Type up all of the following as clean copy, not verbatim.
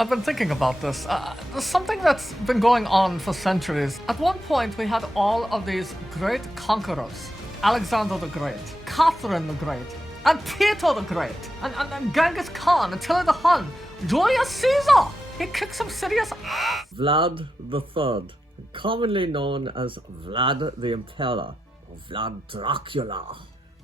I've been thinking about this. There's something that's been going on for centuries. At one point, we had all of these great conquerors. Alexander the Great, Catherine the Great, and Peter the Great, and Genghis Khan, Attila the Hun, Julius Caesar! He kicked some serious ass! Vlad III, commonly known as Vlad the Impaler, or Vlad Dracul,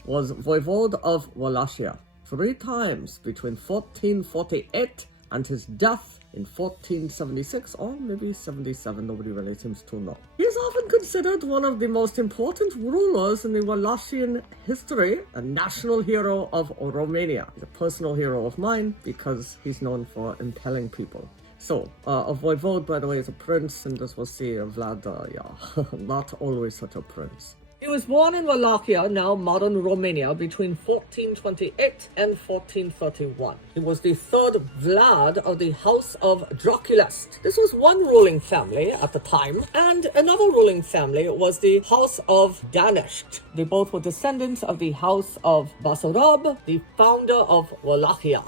was Voivode of Wallachia 3 times between 1448 and his death in 1476, or maybe 77, nobody really seems to know. He is often considered one of the most important rulers in the Wallachian history, a national hero of Romania. He's a personal hero of mine because he's known for impaling people. So, a voivode, by the way, is a prince, and as we'll see, Vlad, not always such a prince. He was born in Wallachia, now modern Romania, between 1428 and 1431. He was the 3rd Vlad of the House of Draculest. This was one ruling family at the time, and another ruling family was the House of Danesht. They both were descendants of the House of Basarab, the founder of Wallachia.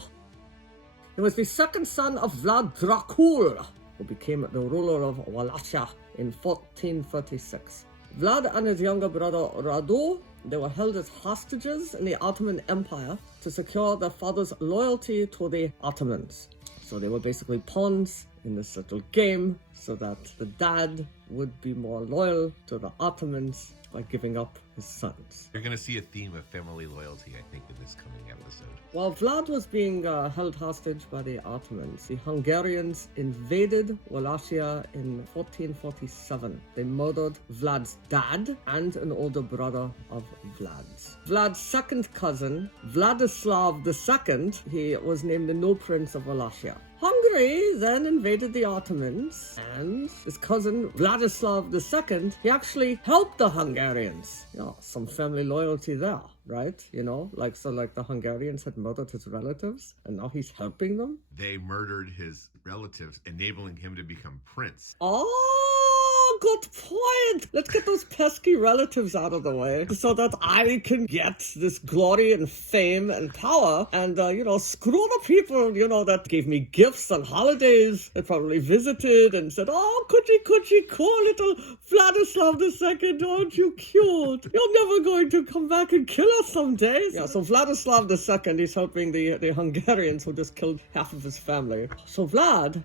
He was the 2nd son of Vlad Dracul, who became the ruler of Wallachia in 1436. Vlad and his younger brother Radu, they were held as hostages in the Ottoman Empire to secure their father's loyalty to the Ottomans. So they were basically pawns in this little game so that the dad would be more loyal to the Ottomans by giving up his sons. You're going to see a theme of family loyalty, I think, in this coming episode. While Vlad was being held hostage by the Ottomans, the Hungarians invaded Wallachia in 1447. They murdered Vlad's dad and an older brother of Vlad's. Vlad's second cousin, Vladislav II, he was named the new prince of Wallachia. Hungary then invaded the Ottomans, and his cousin Vladislav II, he actually helped the Hungarians. You know, some family loyalty there, right? You know, like the Hungarians had murdered his relatives, and now he's helping them. They murdered his relatives, enabling him to become prince. Oh, good point. Let's get those pesky relatives out of the way so that I can get this glory and fame and power and, screw the people, that gave me gifts on holidays, that probably visited and said, oh, coochie, cool little Vladislav II, aren't you cute? You're never going to come back and kill us someday. Yeah, so Vladislav II, he's helping the Hungarians who just killed half of his family. So Vlad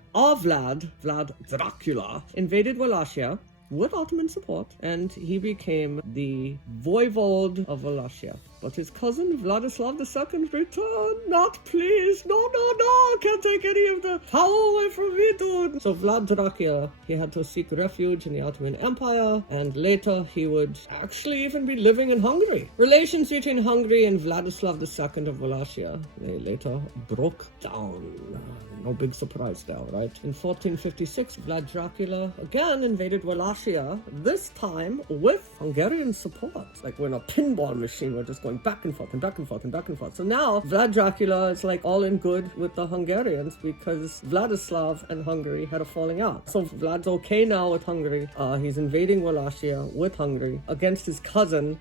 Dracul, invaded Wallachia with Ottoman support, and he became the voivode of Wallachia. But his cousin Vladislav II returned. Not please. No. Can't take any of the power away from me, dude. So Vlad Dracul, he had to seek refuge in the Ottoman Empire, and later he would actually even be living in Hungary. Relations between Hungary and Vladislav II of Wallachia, they later broke down. No big surprise there, right? In 1456, Vlad Dracul again invaded Wallachia, this time with Hungarian support. Like we're in a pinball machine, we're just going back and forth and back and forth and back and forth. So now Vlad Dracul is like all in good with the Hungarians because Vladislav and Hungary had a falling out. So Vlad's okay now with Hungary. He's invading Wallachia with Hungary against his cousin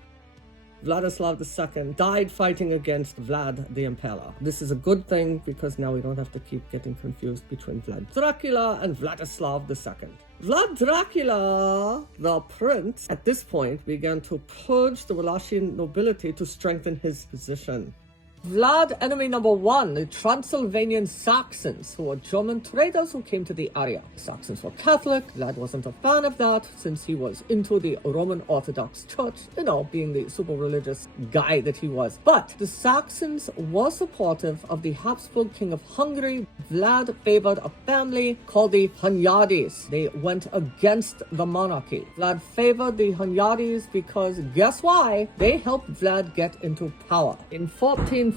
Vladislav II, died fighting against Vlad the Impaler. This is a good thing because now we don't have to keep getting confused between Vlad Dracul and Vladislav II. Vlad Dracul, the prince, at this point began to purge the Wallachian nobility to strengthen his position. Vlad, enemy number 1, the Transylvanian Saxons, who were German traders who came to the area. The Saxons were Catholic. Vlad wasn't a fan of that since he was into the Roman Orthodox Church, being the super religious guy that he was. But the Saxons were supportive of the Habsburg King of Hungary. Vlad favored a family called the Hunyadis. They went against the monarchy. Vlad favored the Hunyadis because guess why? They helped Vlad get into power. In 1457,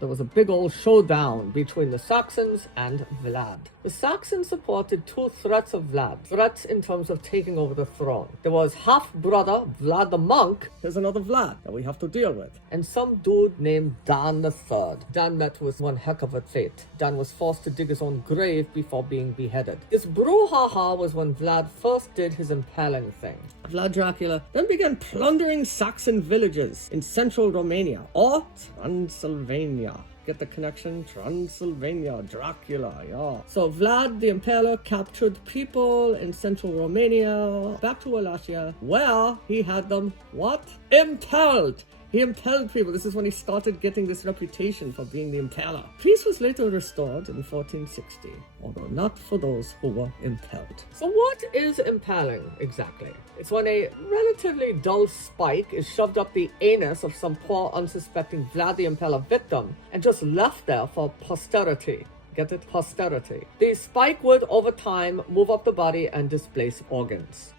there was a big old showdown between the Saxons and Vlad. The Saxons supported 2 threats of Vlad. Threats in terms of taking over the throne. There was half-brother Vlad the Monk. There's another Vlad that we have to deal with. And some dude named Dan III. Dan met with one heck of a fate. Dan was forced to dig his own grave before being beheaded. This brouhaha was when Vlad first did his impaling thing. Vlad Dracul then began plundering Saxon villages in central Romania, or Transylvania. Get the connection? Transylvania, Dracula, yeah. So Vlad the Impaler captured people in central Romania, back to Wallachia, where he had them, what? Impaled! He impaled people. This is when he started getting this reputation for being the impaler. Peace was later restored in 1460, although not for those who were impaled. So what is impaling exactly? It's when a relatively dull spike is shoved up the anus of some poor unsuspecting Vlad the Impaler victim and just left there for posterity. Get it? Posterity. The spike would, over time, move up the body and displace organs.